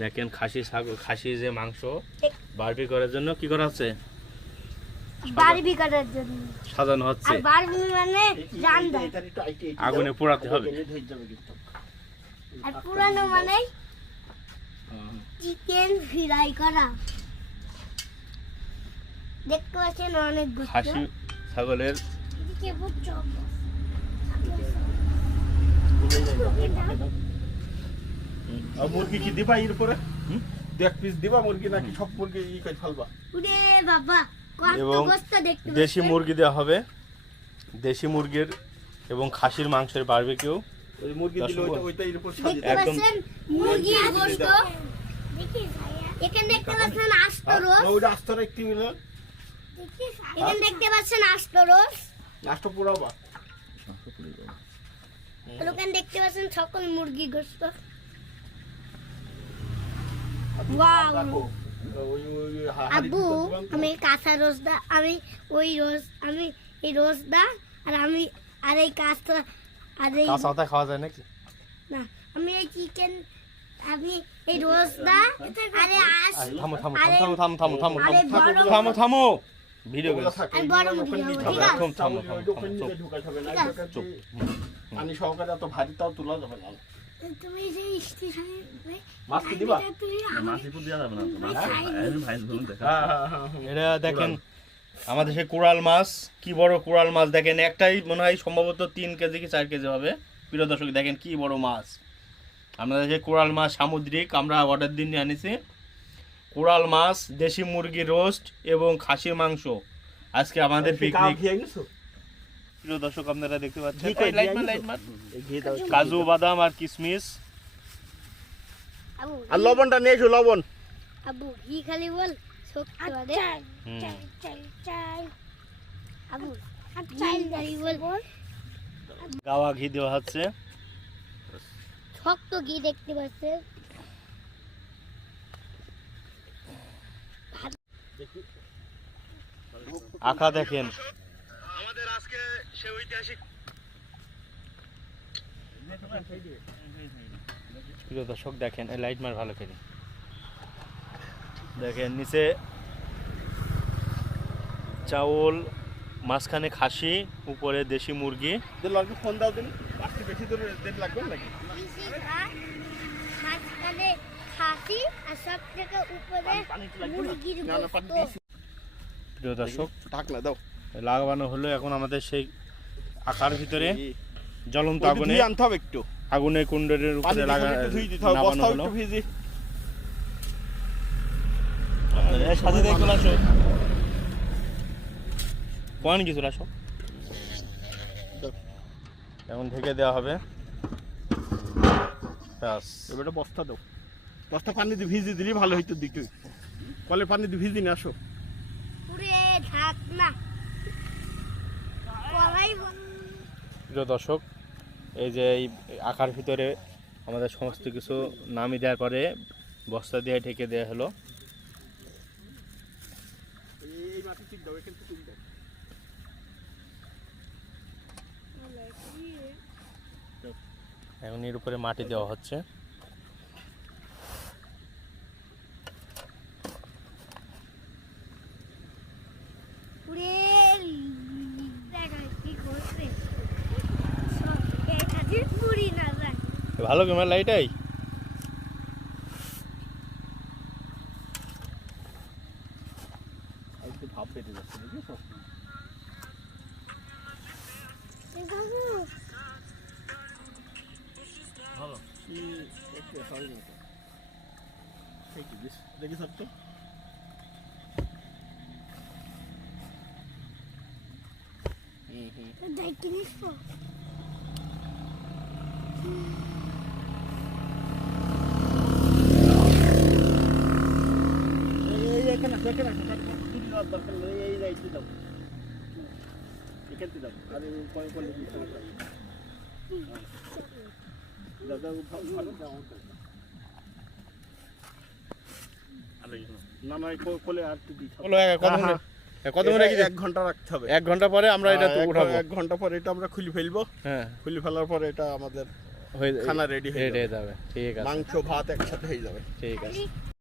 দেখেন খাসি ছাগল খাসি যে মাংস বারবি করার জন্য কি করা হচ্ছে? বারবি করার জন্য। সাজানো হচ্ছে। আর বারবি মানে রান্দা আগুনে পোড়াতে হবে। আর পুরানো মানে চিকেন ফ্রাই করা। দেখতে পাচ্ছেন অনেক খাসি ছাগলের এদিকে বুঝছ আর মুরগি কি দিবা এর পরে দেখ পিস দিবা মুরগি নাকি সব মুরগি ই করে ফেলবা? বাবা এবং দেশি মুরগি দেওয়া হবে। দেশি মুরগির এবং খাসির মাংসের বারবিকিউ উপর সাজিয়ে দেখতে একদম- মুরগির গোস্ত। এখানে দেখতে পাচ্ছেন? আস্ত আর রোজ ওইটা একটি মিলে। এখানে দেখতে পাচ্ছেন আস্ত পুরাবা ওখানে দেখতে পাচ্ছেন সকল মুরগি গোস্ত Wow. রাখো। ওই ওই হা- হাঁড়ির আব্বু। আমি কাঁচা রোজদা আমি ওই রোজ আমি এই রোজদা আর আমি আর এই কাঁচা আর এই কাঁচা খাওয়া যায় নাকি? না আমি এই চিকেন আমি এই রোজদা আরে আস থামো থামো আরে- থামো থামো থামো থামো থামো থামো থামো ভিডিও? থামো, থামো, থামো, চুপ। পানি সহকারে এত ভারীটাও তোলা যাবে না। তুমি যে স্টেশনে মাছ কি দিবা? হ্যাঁ হ্যাঁ হ্যাঁ। এটা দেখেন আমাদের সেই কোরাল মাছ কি বড় কোরাল মাছ? দেখেন একটাই মনে হয় সম্ভবত তিন কেজি কি চার কেজি হবে। প্রিয় দর্শক দেখেন কি বড় মাছ। আমাদের সেই কোরাল মাছ সামুদ্রিক আমরা অর্ডার দিন নিয়ে আনিছি। কোরাল মাছ দেশি মুরগি রোস্ট এবং খাসির মাংস। আজকে আমাদের পিকনিক খেয়ে গেছো? প্রিয় দর্শক আপনারা দেখতে পাচ্ছেন। কাজু বাদাম আর কিশমিশ আর লবণটা নিয়ে এসো লবণ। আবু ঘি খালি বল গাওয়া ঘি দেওয়া হচ্ছে। শক্ত ঘি দেখতে পাচ্ছেন আখা দেখেন। আজকে সে ঐতিহাসিক প্রিয় দর্শক দেখেন এই লাইট মার ভালো করে দেখেন নিচে চাউল মাঝখানে খাসি উপরে দেশি মুরগি। লাগবে ফোন দাও দিন বেশি দূরে লাগবে নাকি? প্রিয় দর্শক ঢাক না দাও। লাগানো হলো এখন আমাদের সেই আকার ভিতরে জ্বলন্ত আগুনে আনতে হবে একটু। আগুনে কুণ্ডের উপরে দিয়ে লাগা একটু ধুয়ে দিতে হবে নামানো বস্তাও হলো। একটু ভিজি এই সাথে দিয়ে আসো। কোন কিছু আসো। এখন ঢেকে দেওয়া হবে। ব্যাস। এবারে বস্তা দাও। বস্তা পানি দিয়ে ভিজি দিলে ভালো হইতো দিকে কলে পানি দিয়ে ভিজি নিয়ে আসো। পুরে ঢাকনা কলাই বল প্রিয় দর্শক, এই যে এই আকার ভিতরে আমাদের সমস্ত কিছু নামি দেওয়ার পরে বস্তা দিয়ে ঢেকে দেওয়া হলো। এখন এর উপরে মাটি দেওয়া হচ্ছে পুরে দেখা কি করছে সব এখানে পুরি না যায় ভালো ক্যামেরা লাইটাই ভাব পেটে যাচ্ছে ভালো। একটু সরি ঠিক আছে দেখি সব তো হুম দরকার নেই এই দাও এখানে দাও আর কয় কলে দাদা না না কোলে আর কত রেখে এটা দিই? এক ঘণ্টা রাখতে হবে। এক ঘণ্টা পরে আমরা এটা তো হ্যাঁ, উঠাবো। এক ঘণ্টা পরে এটা আমরা খুলে ফেলব। হ্যাঁ। খুলে ফেলার পরে এটা আমাদের হয়ে খানা ready হয়ে যাবে। ঠিক আছে। মাংস ভাত একসাথে হয়ে যাবে। ঠিক আছে।